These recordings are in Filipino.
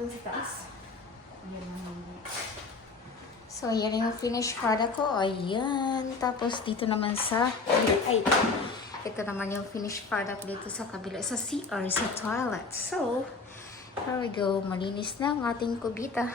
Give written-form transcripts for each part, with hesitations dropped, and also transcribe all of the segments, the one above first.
dun sa taas. Ayan na. So, yan yung finished product ko. Ayan. Tapos, dito naman sa... Ay, ito naman yung finished product dito sa kabila. Sa CR, sa toilet. So, here we go. Malinis na ang ating kubita.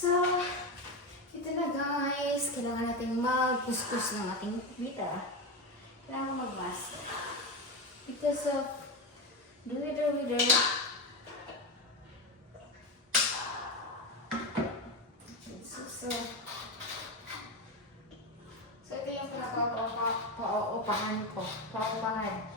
So, ito na guys. Kailangan natin magkuskus ng ating kubita. Kailangan mag-master. Because of do-it-or-wither. So, ito yung pinaka-paupahan ko. Paupahan.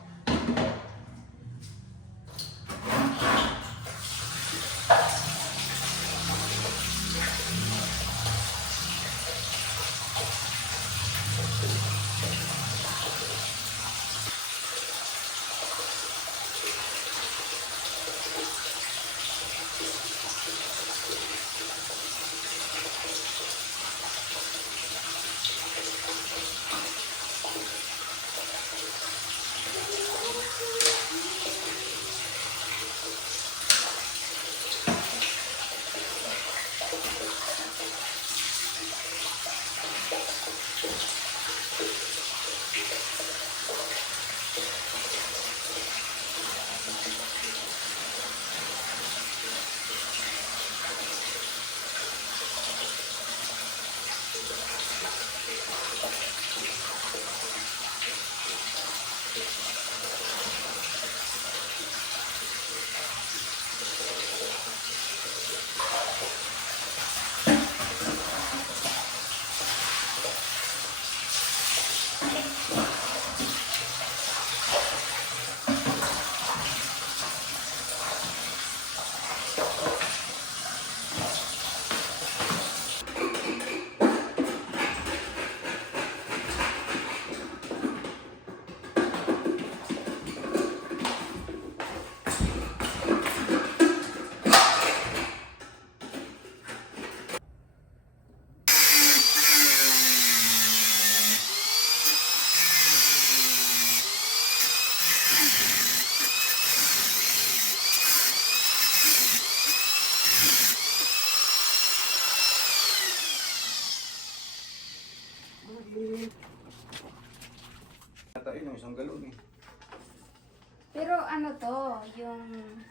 yung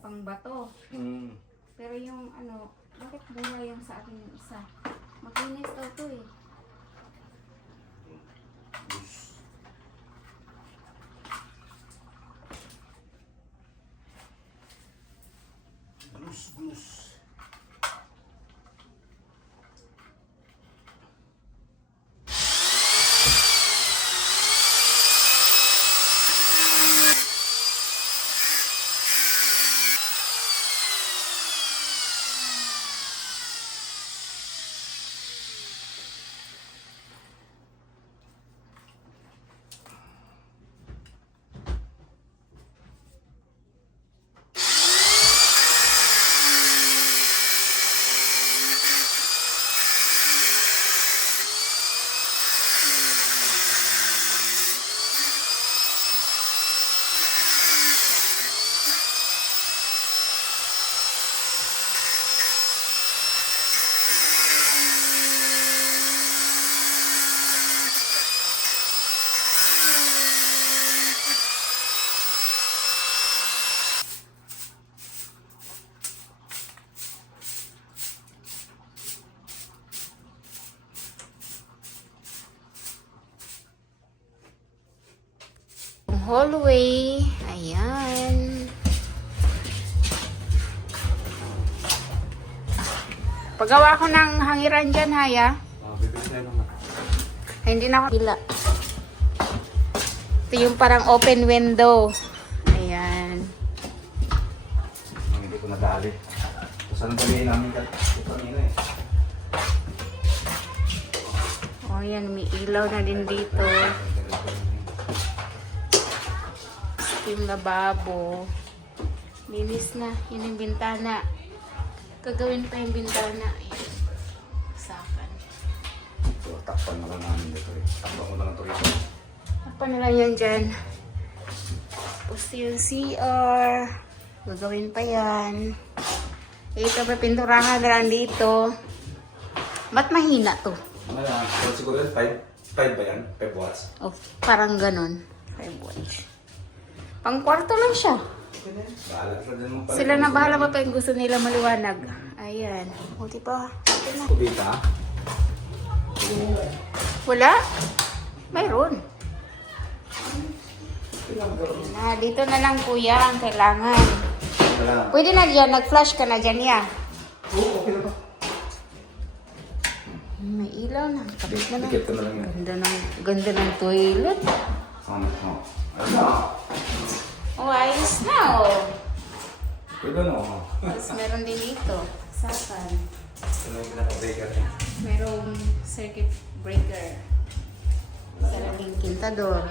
pangbato. Pero yung ano, bakit bunga yung sa akin yung isa? Makinis daw to eh. Glus. Hallway. Ayan. Paggawa ko ng hangiran dyan, Haya. Ay, hindi na ako pila. Ito yung parang open window. Ayan. Hindi ko nadali. Saan dalihin namin kanina eh. Oh, yan. May ilaw na din dito. Yung lababo. Linis na. Yun yung bintana. Gagawin pa yung bintana. Ayan. Sakan. So, takpan na lang namin dito eh. Takpan ko na lang ito rito. Takpan na lang yan dyan. Tapos yung CR. Gagawin pa yan. Ito pa pinturahan na lang dito. Ba't mahina to? Ano yan? Siguro 5 ba yan? 5 watts? Oh, parang ganun. 5 watts. Pang kwarto lang siya. Bahala sila din mo pala. Sila na bahala pa yung gusto nila maliwanag. Ayan. O, diba? Ito na. Kubita? Wala? Mayroon. Na, dito na lang kuya ang kailangan. Wala. Pwede na dyan. Nag-flash ka na dyan ya. Oo, okay na ba? May ilaw na. Kapit na lang. Dikit ko na lang yan. Ganda ng toilet. Ano? Ano? Oh, ayos na oh. Pwede na ako. Tapos meron din dito. Sakan. Ano yung pinaka-breaker niya? Merong circuit breaker. Sa laging kintador.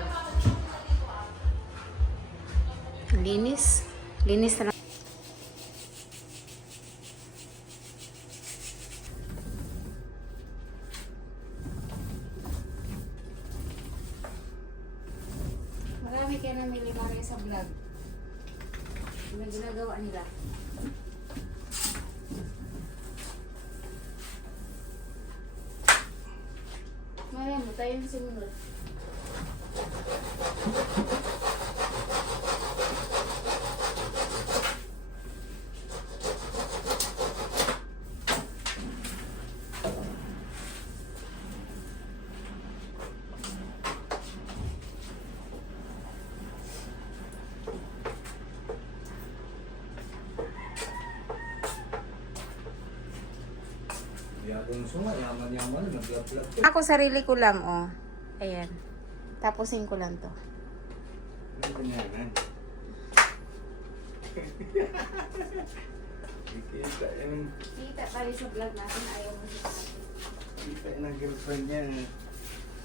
Linis. Linis na lang. Marami kayo na milimari sa vlog. Ano ginagawa nila? Maya mo, tayo yung sumunod. Yaman sunga, yaman, nag-vlog. Ako sarili ko lang, oh. Ayan. Tapusin ko lang to. Ano ba yan? Kikita yung... Kita tayo sa vlog natin. Ayaw mo siya. Kita yung girlfriend niya.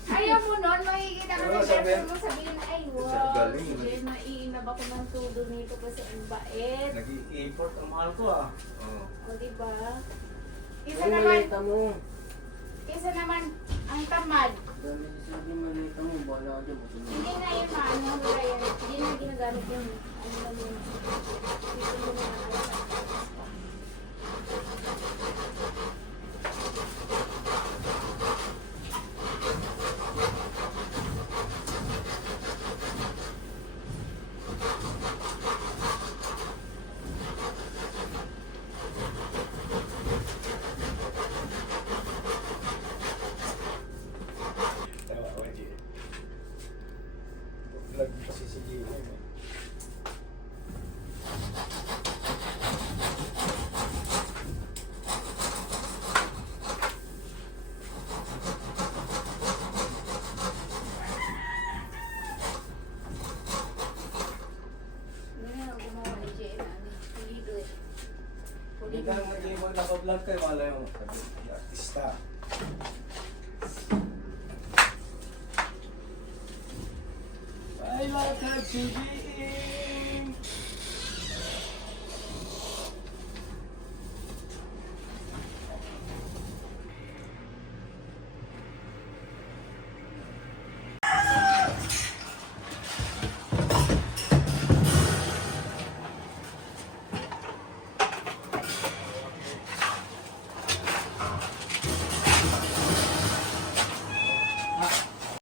Ayaw mo nun. Makikita ka Oo, ng sabi- girlfriend mo. Sabihin na, ay, wow. Galing, Si galing. Jen, maiinab ako ng tudo nito kasi ang bait. Nag-i-import ang mahal ko ah. Oo. O, diba? Isa Ay, naman, malita mo. isa naman, ang tamad. Dami sabi malita mo, bahala ka dyan. Basta Hindi na yun maano, wala yan. Hindi na ginagamit yung, ano lang yun. Dito mo na nakalasan. Hindi lang nag-ibon na vlog kayo, wala yung artista. Bye, mga ka-GBE!